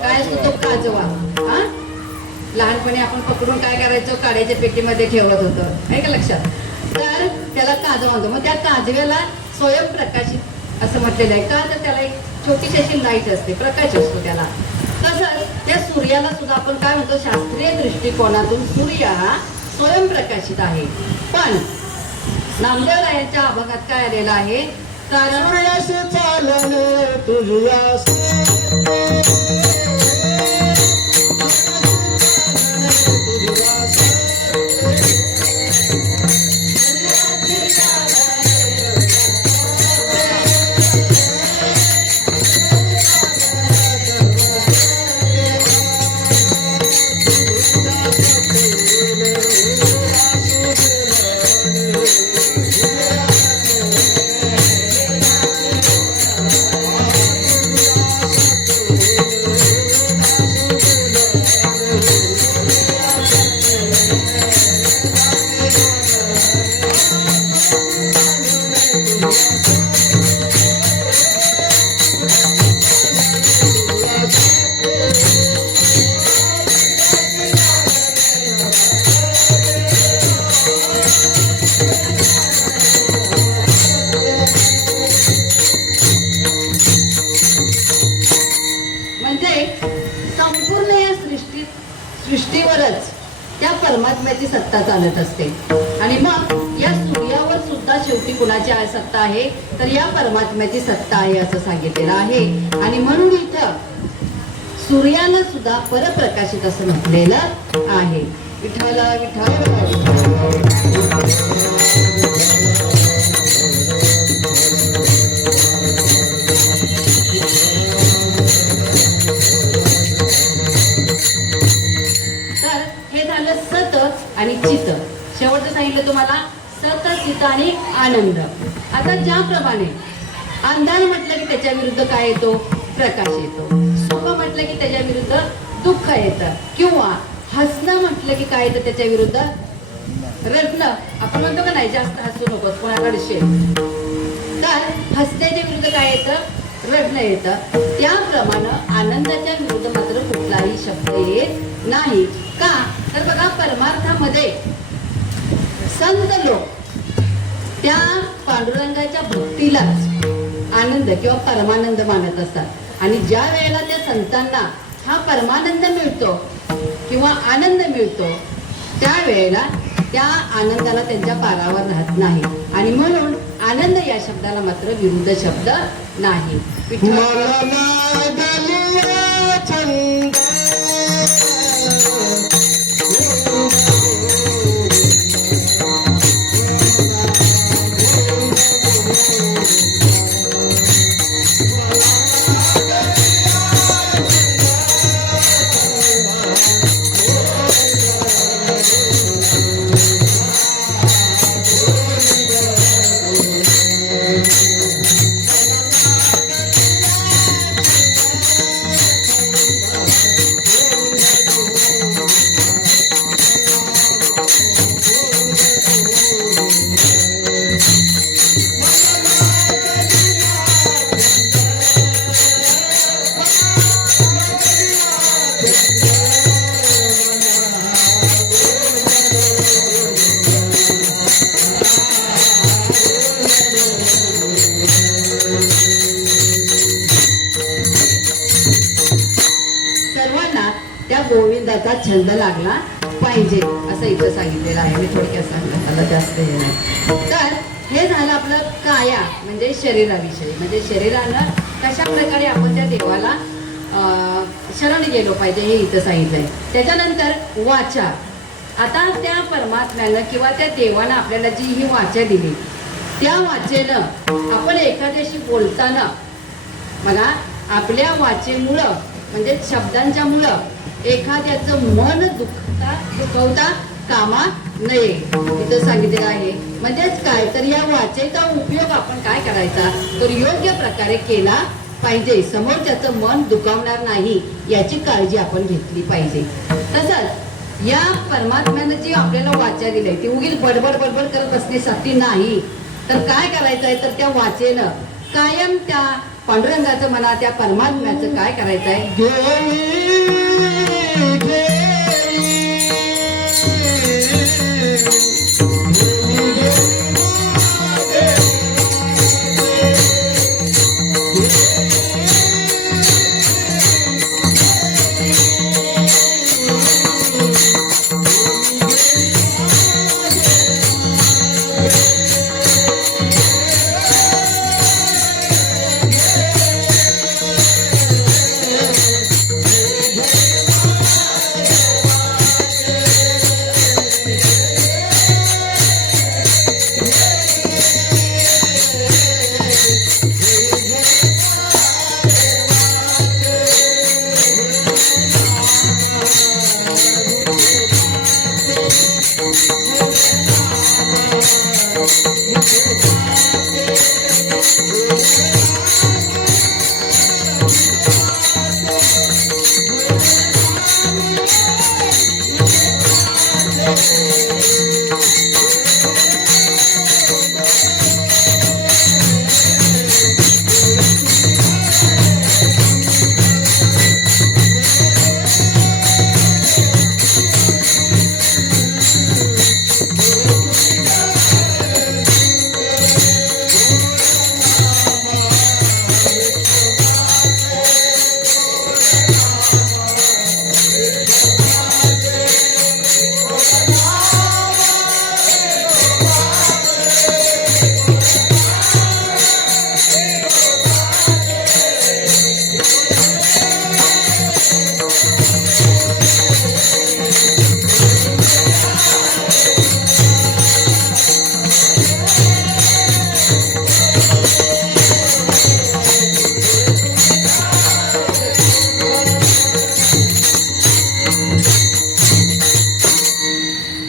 काय असतो तो, काजवा. हा, लहानपणी आपण पकडून काय करायचो, काड्याच्या पेटीमध्ये ठेवत होतं, आहे का लक्षात. तर त्याला काजवा म्हणतो. मग त्या काजव्याला स्वयंप्रकाशित असं म्हटलेलं आहे. का, तर त्याला एक छोटीशी अशी लाईट असते, प्रकाश असतो त्याला. तसंच त्या सूर्याला सुद्धा आपण काय म्हणतो, शास्त्रीय दृष्टिकोनातून सूर्य हा स्वयंप्रकाशित आहे. पण नामदेव रायांच्या अभंगात काय आलेलं आहे, कारण सूर्याशी चालले तुझ्याशी सृष्टीवरच त्या परमात्म्याची सत्ता चालत असते. आणि मग या सूर्यावर सुद्धा शेवटी कुणाची सत्ता आहे, तर या परमात्म्याची सत्ता आहे असं सांगितलेलं आहे. आणि म्हणून इथं सूर्याला सुद्धा परप्रकाशित असं म्हटलेलं आहे. विठ्ठल विठ्ठल. आणि चित्त शेवटचं सांगितलं तुम्हाला, सत चित्त आणि आनंद. आता ज्याप्रमाणे अंधार म्हटलं की त्याच्या विरुद्ध काय येतो, प्रकाश येतो. सुख म्हटलं की त्याच्या विरुद्ध दुःख येतं, किंवा हसणं म्हटलं की काय येतं त्याच्या विरुद्ध रडणं. आपण म्हणतो का नाही, जास्त हसू नकोस कोणाला रडशील, तर हसण्याच्या विरुद्ध काय येतं, रडणं येतं. त्याप्रमाणे आनंदाच्या विरुद्ध मात्र कुठलाही शब्द येत नाही. का तर बघा, परमार्थामध्ये संत लोक त्या पांडुरंगाच्या भक्तीलाच आनंद किंवा परमानंद मानत असतात. आणि ज्या वेळेला त्या संतांना हा परमानंद मिळतो किंवा आनंद मिळतो, त्यावेळेला त्या आनंदाला त्यांच्या पारावर राहत नाही. आणि म्हणून आनंद या शब्दाला मात्र विरुद्ध शब्द नाही. गोविंदाचा छंद लागला पाहिजे असं इथं सांगितलेलं आहे. मी थोडक्यात सांगते, मला जास्त हे नाही. तर हे झालं आपलं काया म्हणजे शरीराविषयी, म्हणजे शरीरानं कशा प्रकारे आपण त्या देवाला शरण गेलो पाहिजे हे इथं सांगितलंय. त्याच्यानंतर वाचा. आता त्या परमात्म्यानं किंवा त्या देवानं आपल्याला जी ही वाचा दिली, त्या वाचेनं आपण एखाद्याशी बोलताना मला आपल्या वाचेमुळं म्हणजे शब्दांच्या मुळं एखाद्याचं मन दुखवता कामा नये इथं सांगितलेलं आहे. म्हणजेच काय, तर या वाचेचा उपयोग आपण काय करायचा, तर योग्य प्रकारे केला पाहिजे. समोरच्याचं मन दुखावणार नाही याची काळजी आपण घेतली पाहिजे. तसंच या परमात्म्यानं जी आपल्याला वाचा दिली ती उगीच बडबड बडबड करत बसण्यासाठी नाही, तर काय करायचं आहे, तर त्या वाचेनं कायम त्या पांडुरंगाचं म्हणा त्या परमात्म्याचं काय करायचं आहे,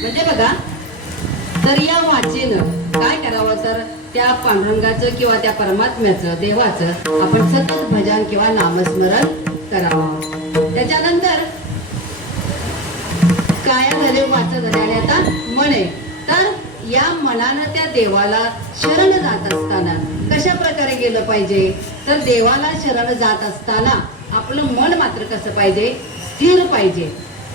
म्हणजे बघा, तर या वाचेनं काय करावं, तर त्या पांडुरंगाचं किंवा त्या परमात्म्याचं, देवाचं आपण सतत भजन किंवा नामस्मरण करावं. त्याच्यानंतर काया झाले, वाचा झाले आणि आता मन आहे. तर या मनानं त्या देवाला शरण जात असताना कशा प्रकारे गेलं पाहिजे, तर देवाला शरण जात असताना आपलं मन मात्र कसं पाहिजे, स्थिर पाहिजे.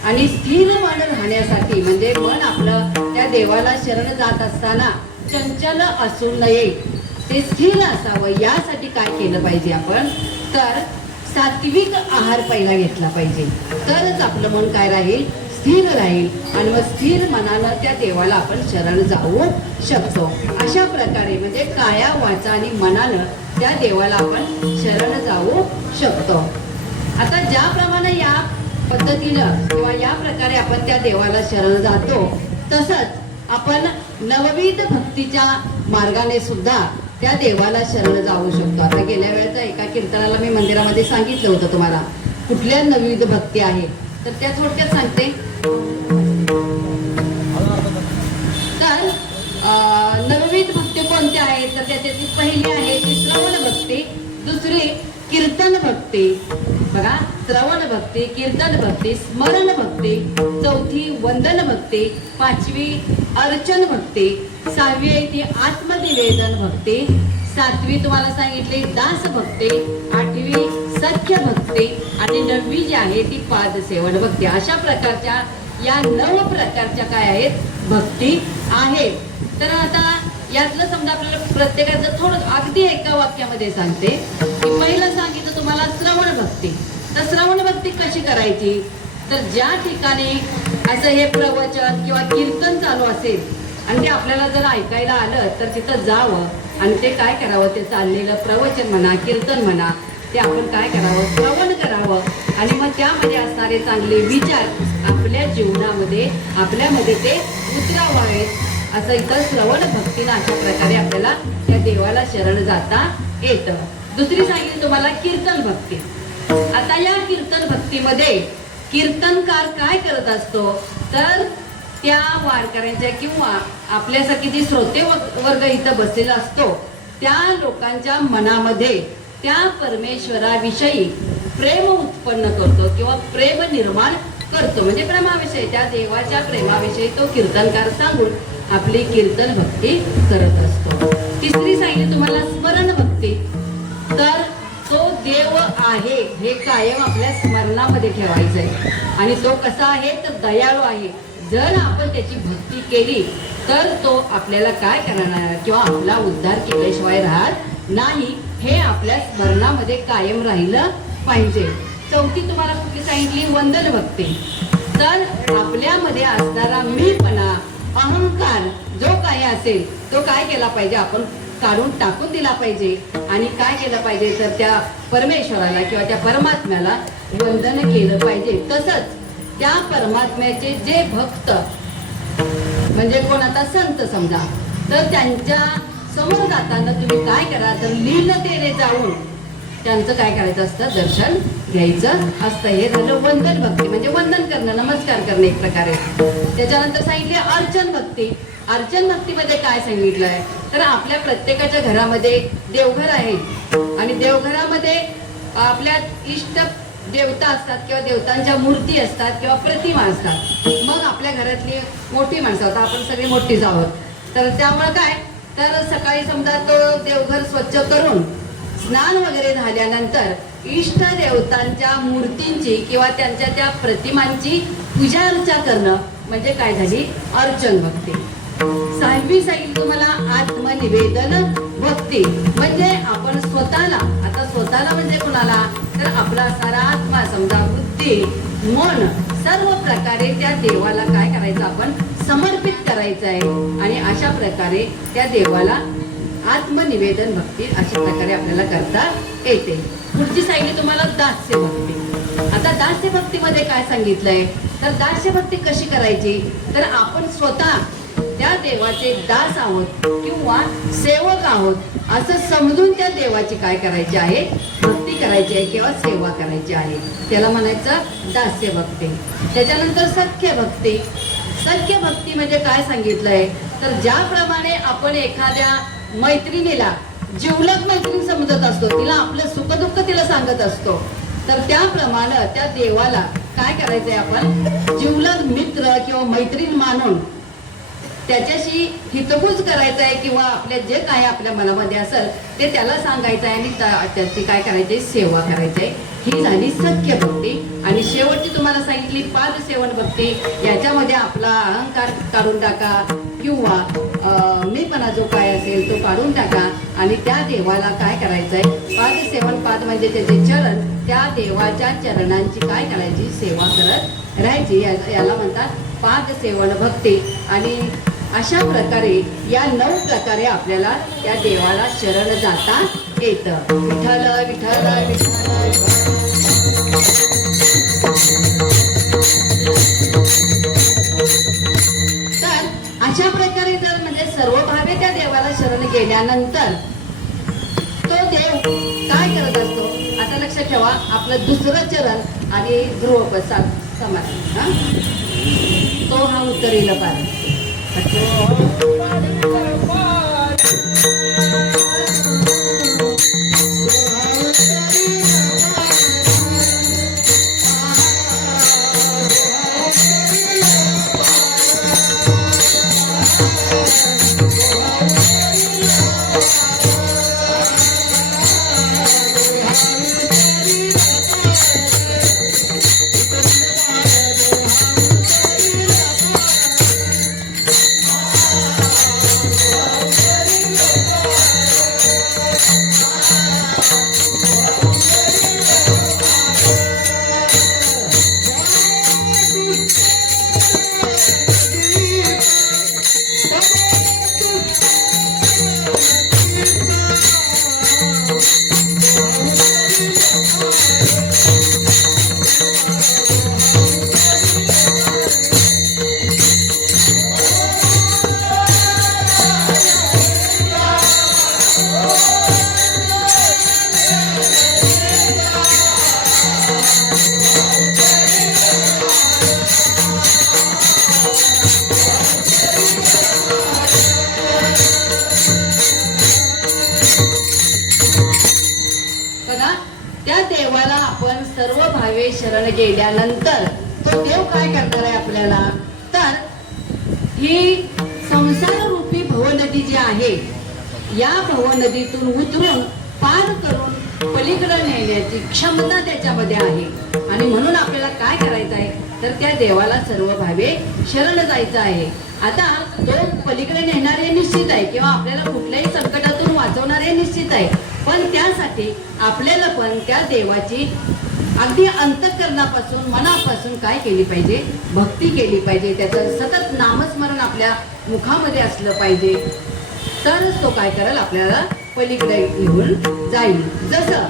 आणि स्थिर मन राहण्यासाठी म्हणजे मन आपलं त्या देवाला शरण जात असताना चंचल असू नये, ते स्थिर असावं. यासाठी काय केलं पाहिजे आपण, तर सात्विक आहार पहिला घेतला पाहिजे. तरच आपलं मन काय राहील, स्थिर राहील. आणि मग स्थिर मनानं त्या देवाला आपण शरण जाऊ शकतो. अशा प्रकारे म्हणजे काया, वाचा आणि मनानं त्या देवाला आपण शरण जाऊ शकतो. आता ज्याप्रमाणे या पद्धतीनं किंवा या प्रकारे आपण त्या देवाला शरण जातो, तसंच आपण नवविध भक्तीच्या मार्गाने सुद्धा त्या देवाला शरण जाऊ शकतो. आता गेल्या वेळेचा एका कीर्तनाला मी मंदिरामध्ये सांगितलं होतं तुम्हाला कुठल्या नवविध भक्ती आहे, तर त्या थोडक्यात सांगते. तर नवविध भक्ती कोणत्या आहेत, तर त्याच्यातली पहिली आहे ती श्रवण भक्ती, दुसरी कीर्तन भक्ती, बघा श्रवण भक्ती, कीर्तन भक्ती, स्मरण भक्ती, चौथी वंदन भक्ती, पाचवी अर्चन भक्ती, सहावी आहे ती आत्मनिवेदन भक्ती, सातवी तुम्हाला सांगितली दास भक्ती, आठवी सख्य भक्ती आणि नववी जी आहे ती पादसेवन भक्ती. अशा प्रकारच्या या 9 प्रकारच्या काय आहेत भक्ती आहेत. तर आता यातलं समजा आपल्याला प्रत्येकाचं थोडं अगदी एका वाक्यामध्ये सांगते की पहिलं सांगितलं तुम्हाला श्रवण भक्ती. तर श्रवण भक्ती कशी करायची, तर ज्या ठिकाणी असं हे प्रवचन किंवा कीर्तन चालू असेल आणि ते आपल्याला जर ऐकायला आलं तर तिथं जावं आणि ते काय करावं, ते चाललेलं प्रवचन म्हणा, कीर्तन म्हणा, ते आपण काय करावं, श्रवण करावं. आणि मग त्यामध्ये असणारे चांगले विचार आपल्या जीवनामध्ये आपल्यामध्ये ते उतरावावेत. असं इथं श्रवण भक्तीनं अशा प्रकारे आपल्याला त्या देवाला शरण जाता येतं. दुसरी सांगितली तुम्हाला कीर्तन भक्ती. आता या कीर्तन भक्तीमध्ये कीर्तनकार काय करत असतो, तर त्या वारकऱ्यांच्या किंवा आपल्यासारखी जी श्रोते वर्ग इथं बसलेला असतो त्या लोकांच्या मनामध्ये त्या परमेश्वराविषयी प्रेम उत्पन्न करतो किंवा प्रेम निर्माण करतो. म्हणजे प्रेमाविषयी, त्या देवाच्या प्रेमाविषयी तो कीर्तनकार सांगून आपली कीर्तन भक्ती करत असतो. तिसरी सांगितली तुम्हाला स्मरण भक्ती. तर तो देव आहे हे कायम आपल्या स्मरणामध्ये ठेवायचं आहे. आणि तो कसा आहे, तर दयाळू आहे. जर आपण त्याची भक्ती केली तर तो आपल्याला काय करणार किंवा आपला उद्धार केल्याशिवाय राहत नाही, हे आपल्या स्मरणामध्ये कायम राहिलं पाहिजे. चौथी तुम्हाला कुठली सांगितली, वंदन भक्ती. तर आपल्यामध्ये असणारा मीपणा, अहंकार जो काही असेल तो काय केला पाहिजे, आपण काढून टाकून दिला पाहिजे. आणि काय केलं पाहिजे, तर त्या परमेश्वराला किंवा त्या परमात्म्याला वंदन केलं पाहिजे. तसंच त्या परमात्म्याचे जे भक्त म्हणजे कोण, आता संत समजा, तर त्यांच्या समोर जाताना तुम्ही काय करा, तर लीनतेने जाऊन त्यांचं काय करायचं असतं, दर्शन घ्यायचं असतं. हे झालं वंदन भक्ती, म्हणजे वंदन करणं, नमस्कार करणे एक प्रकारे. त्याच्यानंतर सांगितले अर्चन भक्ती. अर्चन भक्तीमध्ये काय सांगितलंय, तर आपल्या प्रत्येकाच्या घरामध्ये देवघर आहे आणि देवघरामध्ये आपल्या इष्ट देवता असतात किंवा देवतांच्या मूर्ती असतात किंवा प्रतिमा असतात. मग आपल्या घरातली मोठी माणसं होतात, आपण सगळी मोठीच आहोत. तर त्यामुळे काय, तर सकाळी समजा तो देवघर स्वच्छ करून स्नान वगैरे झाल्यानंतर इष्ट देवतांच्या मूर्तींची किंवा त्यांच्या त्या प्रतिमांची पूजा अर्चा करणं म्हणजे काय झाली, अर्चन भक्ती. 6वी सांगितली तुम्हाला आत्मनिवेदन भक्ती. म्हणजे आपण स्वतःला, आता स्वतःला म्हणजे कुणाला, तर आपला सारा आत्मा समजा बुद्धी मन सर्व प्रकारे त्या देवाला काय करायचं, आपण समर्पित करायचं आहे. आणि अशा प्रकारे त्या देवाला आत्मनिवेदन भक्ती अशा प्रकारे आपल्याला करता येते. पुढची सांगितली तुम्हाला दास्य भक्ती. आता दास्य भक्तीमध्ये काय सांगितलंय, तर दास्य भक्ती कशी करायची, तर आपण स्वतः त्या देवाचे दास आहोत किंवा सेवक आहोत असं समजून त्या देवाची काय करायची आहे, भक्ती करायची आहे किंवा सेवा करायची आहे. त्याला म्हणायचं दास्य भक्ती. त्याच्यानंतर सख्य भक्ती. सख्य भक्ती म्हणजे काय सांगितलंय, तर ज्याप्रमाणे आपण एखाद्या मैत्रिणीला जिवलग मैत्रीण समजत असतो, तिला आपलं सुखदुःख तिला सांगत असतो, तर त्याप्रमाणे त्या देवाला काय करायचंय, आपण जिवलग मित्र किंवा मैत्रीण मानून त्याच्याशी हितगुज करायचं आहे किंवा आपल्या जे काय आपल्या मनामध्ये असेल ते त्याला सांगायचं आहे आणि त्याची काय करायची, सेवा करायची आहे. ही झाली सख्य भक्ती. आणि शेवटची तुम्हाला सांगितली पाद सेवन भक्ती. याच्यामध्ये आपला अहंकार काढून टाका किंवा मीपणा जो काय असेल तो काढून टाका आणि त्या देवाला काय करायचंय, पाद सेवन. पाद म्हणजे त्याचे चरण, त्या देवाच्या चरणांची काय करायची, सेवा करत राहायची. याला म्हणतात पाद सेवन भक्ती. आणि अशा प्रकारे या 9 प्रकारे आपल्याला त्या देवाला शरण जाता येतं. विठ्ठल विठ्ठल विठ्ठल. तर अशा प्रकारे जर म्हणजे सर्व भावे त्या देवाला शरण गेल्यानंतर तो देव काय करत असतो, आता लक्षात ठेवा. आपलं दुसरं चरण आणि ध्रुवपद समान, तो हा उत्तरेला पार. त्या देवाला आपण सर्व भावे शरण गेल्यानंतर तो देव काय करणार आहे आपल्याला, तर ही संसार रूपी भवनदी जी आहे या भवनदीतून उतरून पार करून पलीकडे नेण्याची क्षमता त्याच्यामध्ये आहे. आणि म्हणून आपल्याला काय करायचं आहे, तर त्या देवाला सर्व भावे शरण जायचं आहे. आता तो पलीकडे नेणारे निश्चित आहे किंवा आपल्याला कुठल्याही संकटातून वाचवणारे निश्चित आहे. पण त्यासाठी आपल्याला पण त्या देवाची अगदी अंतःकरणापासून मनापासून काय केली पाहिजे, भक्ती केली पाहिजे. त्याचं सतत नामस्मरण आपल्या मुखामध्ये असलं पाहिजे. तरच तो काय करेल, आपल्याला पलीकडे घेऊन जाईल. जसं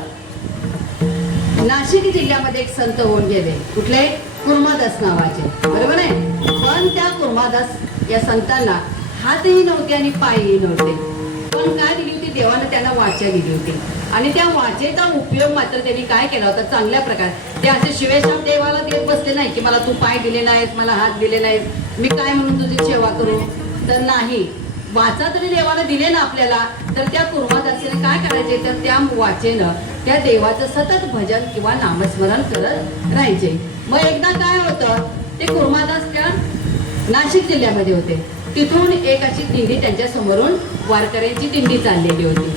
नाशिक जिल्ह्यामध्ये एक संत होऊन गेले, कुठले, कुर्मादास नावाचे, बरोबर आहे. पण त्या कुर्मादास या संतांना हातही नव्हते आणि पायही नव्हते. पण काय दिली होती देवानं त्यांना, वाचा दिली होती. आणि त्या वाचेचा उपयोग मात्र त्यांनी काय केला होता, चांगल्या प्रकारे. ते असे शिवेशाप देवाला देत बसले नाही की मला तू पाय दिले नाहीस, मला हात दिले नाहीस, मी काय म्हणून तुझी सेवा करू, तर नाही. वाचा तरी देवानं दिले ना आपल्याला, तर त्या कुर्मादासीने काय करायचे, तर त्या वाचेनं त्या देवाचं सतत भजन किंवा नामस्मरण करत राहायचे. मग एकदा काय होतं, ते कुर्मादास त्या नाशिक जिल्ह्यामध्ये होते. तिथून एक अशी दिंडी त्यांच्या समोरून वारकऱ्यांची दिंडी चाललेली होती.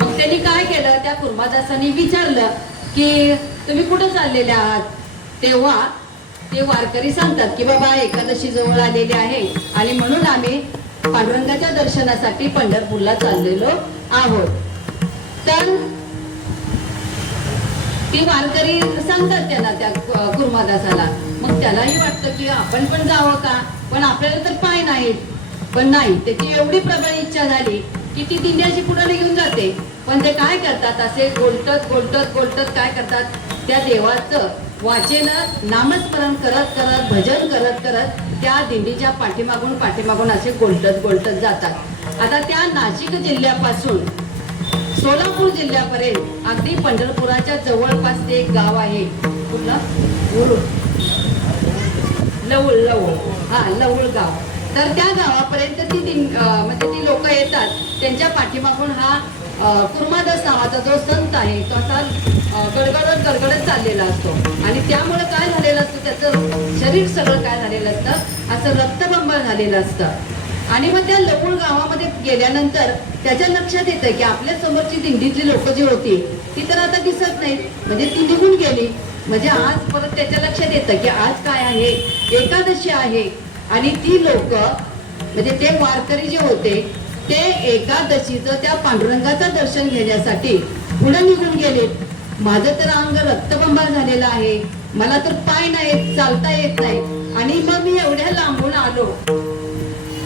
मग त्यांनी काय केलं, त्या कुर्मादासांनी विचारलं की तुम्ही कुठं चाललेले आहात. तेव्हा ते वारकरी सांगतात की बाबा एकादशी जवळ आलेली आहे आणि म्हणून आम्ही पांडुरंगाच्या दर्शनासाठी पंढरपूरला चाललेलो आहोत. तर ती वारकरी सांगतात त्यांना, त्या कुर्मादासाला. मग त्यालाही वाटतं की आपण पण जावं का, पण आपल्याला तर पाय नाहीत. पण नाही, त्याची एवढी प्रबळ इच्छा झाली की ती दिंडी अशी पुढे घेऊन जाते. पण ते काय करतात, असे गोलटत गोलटत गोलटत काय करतात, त्या देवाचं वाचेनं नामस्मरण करत करत भजन करत करत त्या दिंडीच्या पाठीमागून असे गोलटत गोलटत जातात. आता त्या नाशिक जिल्ह्यापासून सोलापूर जिल्ह्यापर्यंत अगदी पंढरपुराच्या जवळपास ते एक गाव आहे. कुठलं? लवळ लवळ गाव. तर त्या गावापर्यंत म्हणजे ती लोक येतात. त्यांच्या पाठीमागून हा कुर्मादास नावाचा जो संत आहे तो असा गडगडत चाललेला असतो. आणि त्यामुळे काय झालेलं असतं, त्याचं शरीर सगळं काय झालेलं असतं, असं रक्तबंबाळ झालेलं असतं. आणि मग त्या लवळ गावामध्ये गेल्यानंतर त्याच्या लक्षात येतं की आपल्या समोरची दिंडीतली लोक जी होती ती तर आता दिसत नाहीत, म्हणजे ती निघून गेली. म्हणजे आज परत त्याच्या लक्षात येतं की आज काय आहे, एकादशी आहे. आणि ती लोक म्हणजे ते वारकरी जे होते ते एकादशीचं त्या पांडुरंगाचं दर्शन घेण्यासाठी पुढे निघून गेले. माझं तर अंग रक्तबंबाळ झालेलं आहे, मला तर पाय नाही, चालता येत नाही. आणि मग मी एवढ्या लांबून आलो,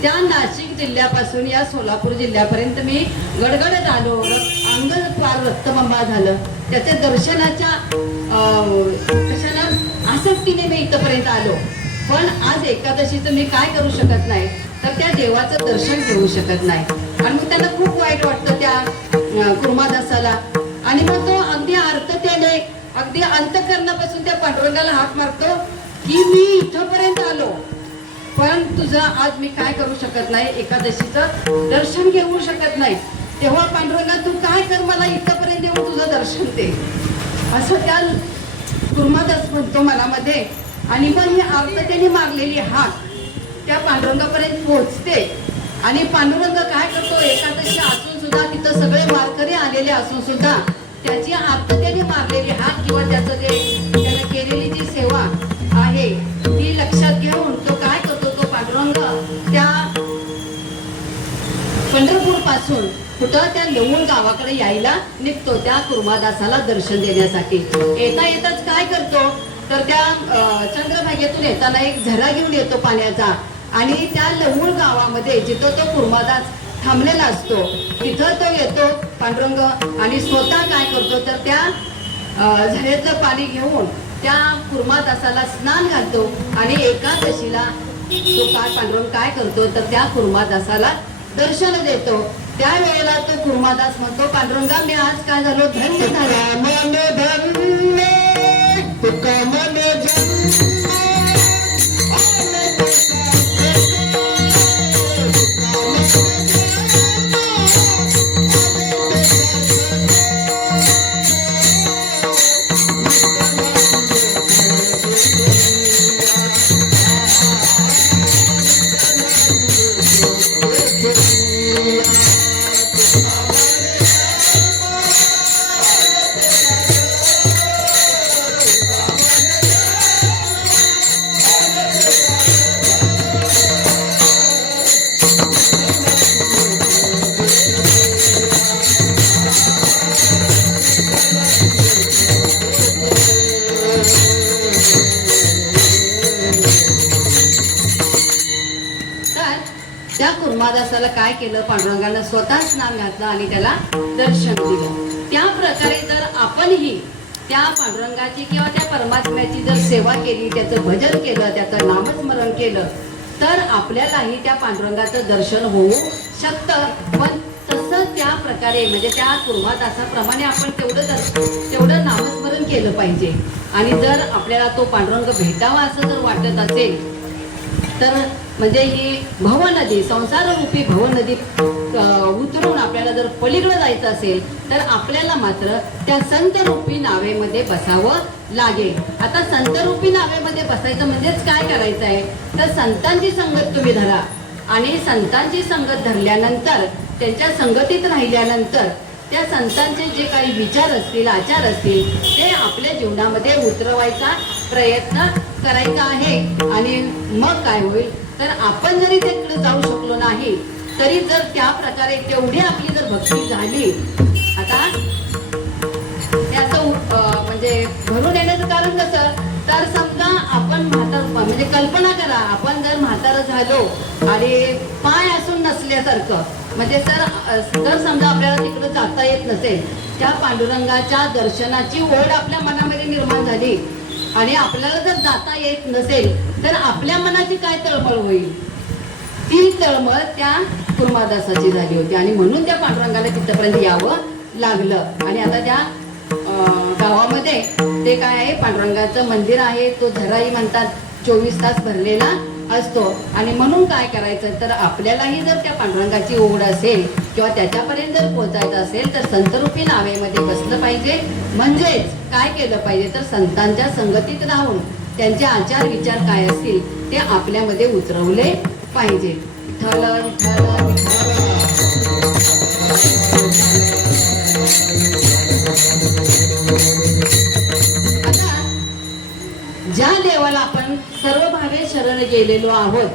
त्या नाशिक जिल्ह्यापासून या सोलापूर जिल्ह्यापर्यंत मी गडगडत आलो, अंग फार रक्तबंबाळ झालं. त्याच्या दर्शनाच्या कशाला आसक्तीने मी इथपर्यंत आलो. पण आज एकादशीचं मी काय करू शकत नाही, तर त्या देवाचं दर्शन घेऊ शकत नाही. आणि मग त्यांना खूप वाईट वाटतं त्या कुर्मादासाला. आणि मग तो अगदी आर्ततेने अगदी अंतःकरणापासून त्या पांडुरंगाला हाक मारतो की मी इथपर्यंत आलो, पण तुझं आज मी काय करू शकत नाही, एकादशीचं दर्शन घेऊ शकत नाही. तेव्हा पांडुरंगा तू काय कर, मला इथपर्यंत येऊन तुझं दर्शन दे, असं त्या कुर्मादास म्हणतो मनामध्ये. आणि मग ही आर्ततेने मारलेली हाक त्या पांडुरंगापर्यंत पोहोचते. आणि पांडुरंग काय करतो, एकादशी असून सुद्धा तिथं सगळे वारकरी आलेले असून सुद्धा त्याची आर्ततेने मारलेली हाक किंवा त्याचं जे त्याने केलेली जी सेवा आहे ती लक्षात घेऊन तो काय करतो, तो पांडुरंग त्या पंढरपूर पासून कुठं त्या लवळ गावाकडे यायला निघतो त्या कुर्मादासाला दर्शन देण्यासाठी. येता येताच काय करतो, तर त्या चंद्रभागेतून येताना एक झरा घेऊन येतो पाण्याचा. आणि त्या लवळ गावामध्ये जिथं तो कुर्मादास थांबलेला असतो तिथं तो येतो पांडुरंग आणि स्वतः काय करतो, तर त्या झऱ्याचं पाणी घेऊन त्या कुर्मादासाला स्नान घालतो. आणि एकादशीला तो काय पांडुरंग काय करतो, तर त्या कुर्मादासाला दर्शन देतो. त्यावेळेला तो कुर्मादास म्हणतो, पांडुरंगा मी आज काय झालो, धन्य झाला. त्या कुर्मादासाला काय केलं, पांडुरंगानं स्वतः स्नान घातलं आणि त्याला दर्शन दिलं. त्या प्रकारे जर आपणही त्या पांडुरंगाची किंवा त्या परमात्म्याची जर सेवा केली, त्याचं भजन केलं, त्याचं नामस्मरण केलं, तर आपल्यालाही त्या पांडुरंगाचं दर्शन होऊ शकतं. पण तसं त्या प्रकारे म्हणजे त्या कुर्मादासाप्रमाणे आपण तेवढं नामस्मरण केलं पाहिजे. आणि जर आपल्याला तो पांडुरंग भेटावा असं जर वाटत असेल तर म्हणजे ही भवनदी, संसाररूपी भवनदी उतरून आपल्याला जर पलीकडे जायचं असेल तर आपल्याला मात्र त्या संतरूपी नावेमध्ये बसावं लागेल. आता संतरूपी नावेमध्ये बसायचं म्हणजेच काय करायचं आहे तर संतांची संगत तुम्ही धरा आणि संतांची संगत धरल्यानंतर त्यांच्या संगतीत राहिल्यानंतर त्या संतांचे जे काही विचार असतील, आचार असतील ते आपल्या जीवनामध्ये उतरवायचा प्रयत्न करायचा आहे. आणि मग काय होईल तर आपण जरी तिकडे जाऊ शकलो नाही तरी जर त्या प्रकारे तेवढी आपली जर भक्ती झाली, आता हे असं म्हणजे भरून येण्याचं कारण कसं तर समजा आपण म्हातार म्हणजे कल्पना करा आपण जर म्हातारं झालो आणि पाय असून नसल्यासारखं म्हणजे जर समजा आपल्याला तिकडे जाता येत नसेल, त्या पांडुरंगाच्या दर्शनाची ओढ आपल्या मनामध्ये निर्माण झाली आणि आपल्याला जर जाता येत नसेल तर आपल्या मनाची काय तळमळ होईल. ती तळमळ त्या कुर्मादासाची झाली होती आणि म्हणून त्या पांडुरंगाला तिथपर्यंत यावं लागलं. आणि आता त्या गावामध्ये ते काय आहे पांडुरंगाचं मंदिर आहे, तो झराई म्हणतात 24 तास भरलेला असतो. आणि म्हणून काय करायचं तर आपल्यालाही जर त्या पांडुरंगाची ओढ असेल किंवा त्याच्यापर्यंत जर पोहोचायचं असेल तर संतरूपी नावेमध्ये बसलं पाहिजे. म्हणजेच काय केलं पाहिजे तर संतांच्या संगतीत राहून त्यांचे आचार विचार काय असतील ते आपल्यामध्ये उतरवले पाहिजे. विठ्ठल विठ्ठल विठ्ठल. आता ज्या देवाला आपण सर्व भावे शरण गेलेलो आहोत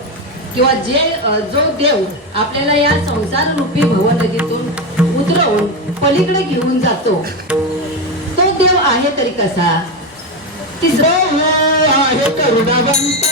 किंवा जो देव आपल्याला या संसार रूपी भवनदीतून उतरवून पलीकडे घेऊन जातो तो देव आहे तरी कसा. आहे करुणावंत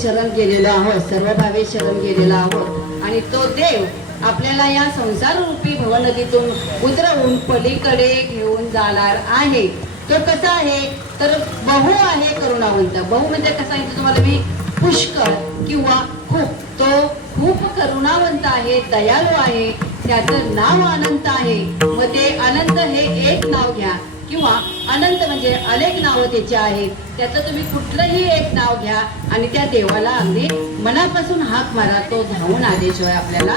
शरण गेलेलो आहोत, सर्व भावे शरण गेलेलो आहोत आणि तो देव आपल्याला या संसार रूपी भवनदीतून उतरवून पलीकडे घेऊन जाणार आहे. तो कसा आहे तर बहु आहे करुणावंत. बहु म्हणजे कसा आहे तुम्हाला मी पुष्कळ किंवा खूप, तो खूप करुणावंत आहे, दयाळू आहे, त्याचं नाव अनंत आहे. मग ते अनंत हे एक नाव घ्या किंवा अनंत म्हणजे अनेक नावं त्याची आहेत, त्याचं तुम्ही कुठलंही एक नाव घ्या आणि त्या देवाला अगदी मनापासून हाक मारा, तो धावून आल्याशिवाय आपल्याला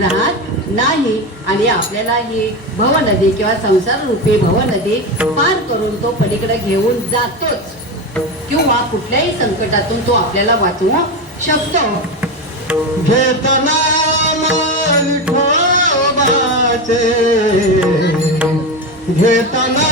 राहत नाही. आणि आपल्याला ही भवनदी किंवा संसार रूपी भवनदी पार करून तो पलीकडे घेऊन जातोच किंवा कुठल्याही संकटातून तो आपल्याला वाचवू शकतो. घेतना विठोबाचे घेतना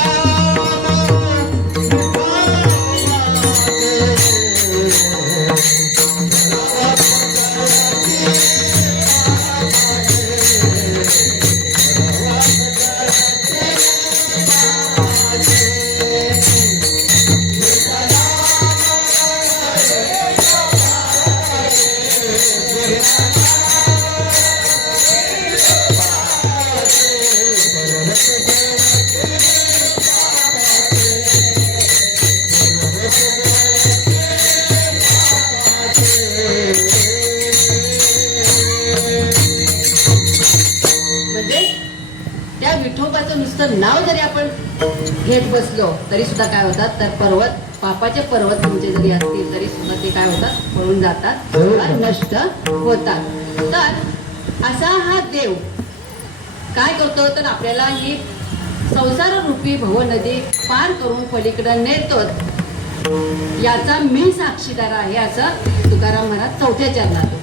नुसतं नाव जरी आपण घेत बसलो तरी सुद्धा काय होतात तर पर्वत, पापाचे पर्वत तुमचे जरी असतील तरी सुद्धा ते काय होतात पळून जातात, नष्ट होतात. तर असा हा देव काय करतो तर आपल्याला ही संसार रूपी भवनदी पार करून पलीकडे नेतो याचा मी साक्षीदार आहे असं तुकाराम महाराज चौथ्या चरणात